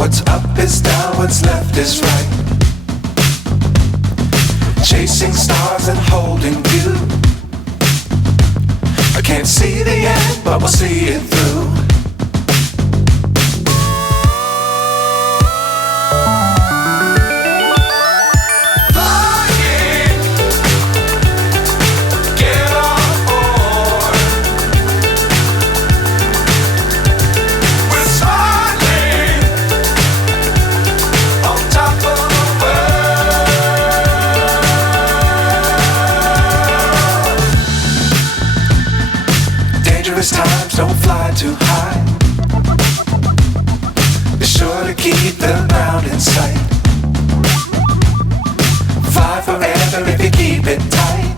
What's up is down, what's left is right. Chasing stars and holding you. I can't see the end, but we'll see it through. Times don't fly too high. Be sure to keep the ground in sight. Fly forever if you keep it tight.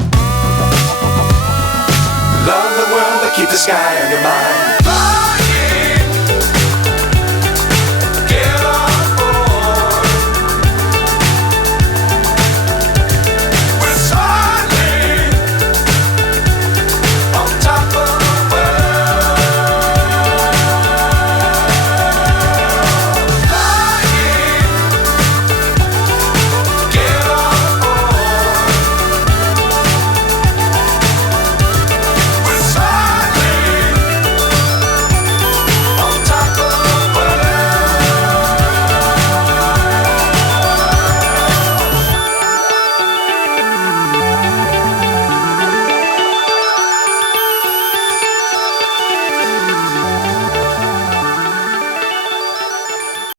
Love the world but keep the sky on your mind.